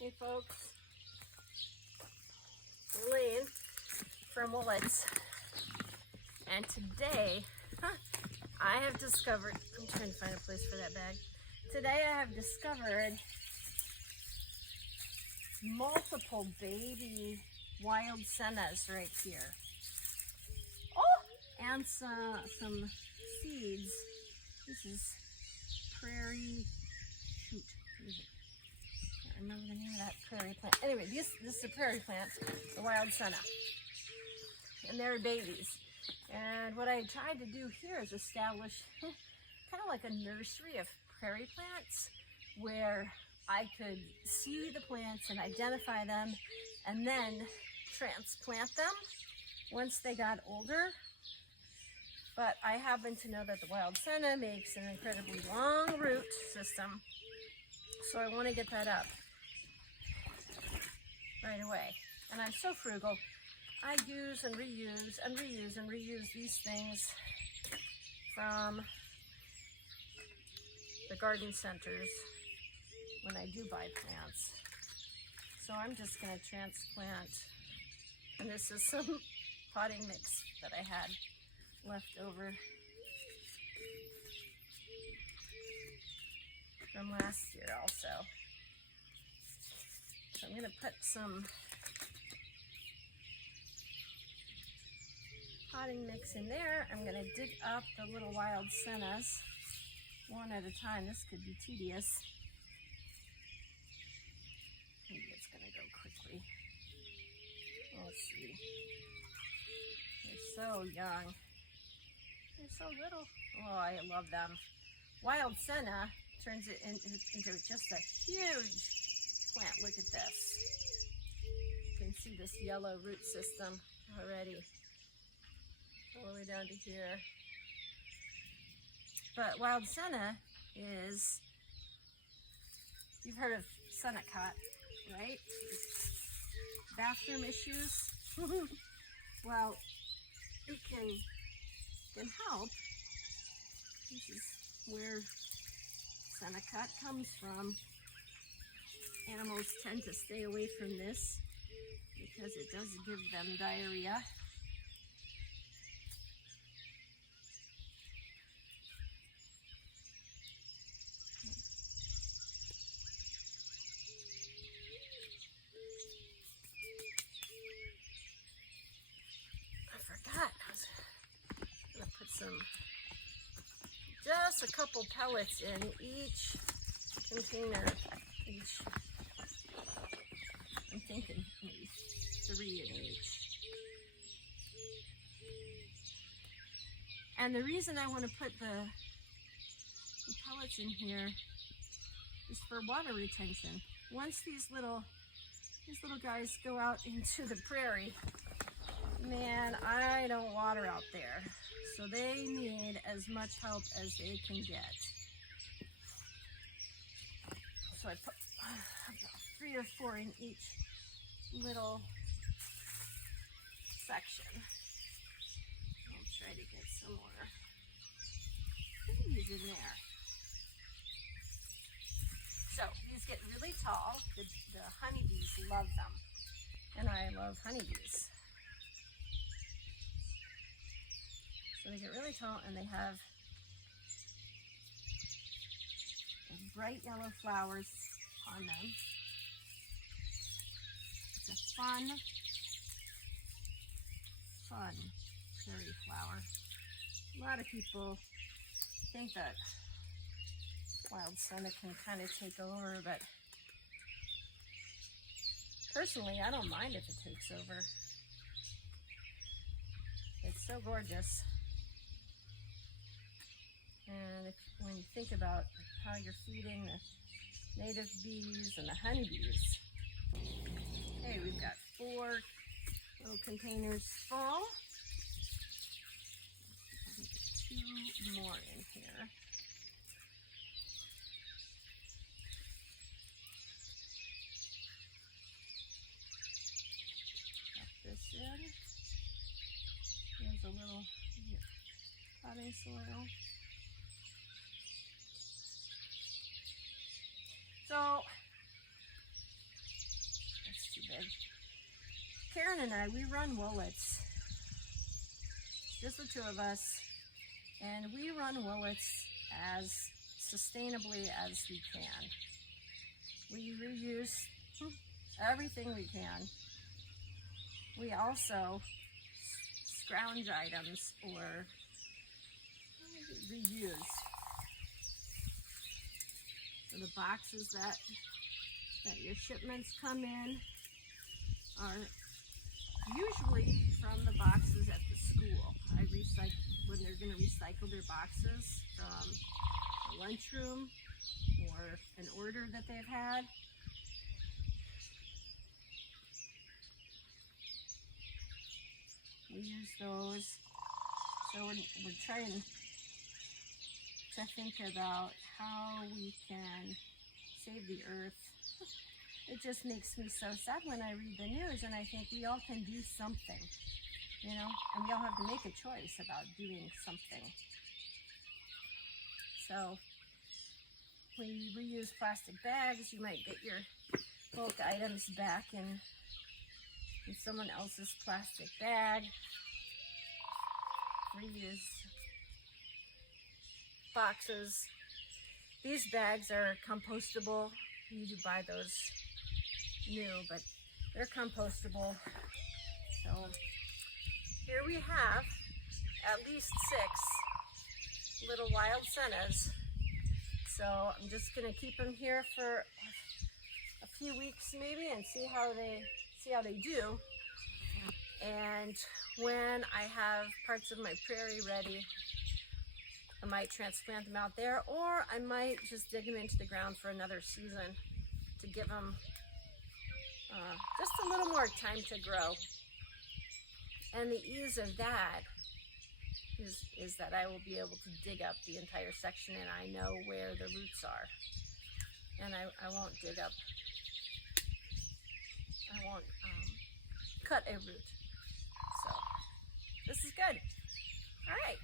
Hey folks, Elaine from Woollets, and today I have discovered, I'm trying to find a place for that bag. Today I have discovered multiple baby wild sennas right here. Oh, and some seeds. This is prairie, shoot, what is it? I can't remember the name of that prairie plant. Anyway, this is a prairie plant, the wild senna, and they're babies. And what I tried to do here is establish kind of like a nursery of prairie plants where I could see the plants and identify them and then transplant them once they got older. But I happen to know that the wild senna makes an incredibly long root system, so I want to get that up right away. And I'm so frugal. I use and reuse and reuse and reuse these things from the garden centers when I do buy plants. So I'm just going to transplant, and this is some potting mix that I had left over from last year also. So I'm going to put some potting mix in there. I'm going to dig up the little wild sennas one at a time. This could be tedious. Maybe it's going to go quickly. Let's see. They're so young. They're so little. Oh, I love them. Wild senna turns it into just a huge plant. Look at this. You can see this yellow root system already. All the way down to here. But wild senna is, you've heard of senna cot, right? Bathroom issues. Well, it can help. This is where senna cot comes from. Animals tend to stay away from this because it does give them diarrhea. I was gonna put just a couple pellets in each container. I'm thinking maybe 3 in each. And the reason I want to put the pellets in here is for water retention. Once these little guys go out into the prairie, man, I don't water out there. So they need as much help as they can get. So I put 3 or 4 in each little section. I'll try to get some more trees in there. So these get really tall. The honeybees love them. And I love honeybees. So they get really tall and they have bright yellow flowers on them. It's a fun cherry flower. A lot of people think that wild senna can kind of take over, but personally, I don't mind if it takes over. It's so gorgeous. And when you think about how you're feeding the native bees and the honeybees. Okay, we've got 4 little containers full. Get 2 more in here. Put this in. There's a little potting soil. So Karen and I, we run Woollets. Just the two of us. And we run Woollets as sustainably as we can. We reuse everything we can. We also scrounge items or reuse. So the boxes that your shipments come in are usually from the boxes at the school. I recycle when they're going to recycle their boxes from the lunchroom or an order that they've had. We use those. So we're trying to think about how we can save the earth. It just makes me so sad when I read the news and I think we all can do something, you know, and we all have to make a choice about doing something. So we reuse plastic bags. You might get your bulk items back in someone else's plastic bag. Reuse boxes. These bags are compostable. You do buy those new, but they're compostable. So here we have at least 6 little wild sennas. So I'm just gonna keep them here for a few weeks maybe and see how they do. And when I have parts of my prairie ready, I might transplant them out there, or I might just dig them into the ground for another season to give them just a little more time to grow. And the ease of that is that I will be able to dig up the entire section and I know where the roots are. And I won't dig up, I won't cut a root. So this is good. All right.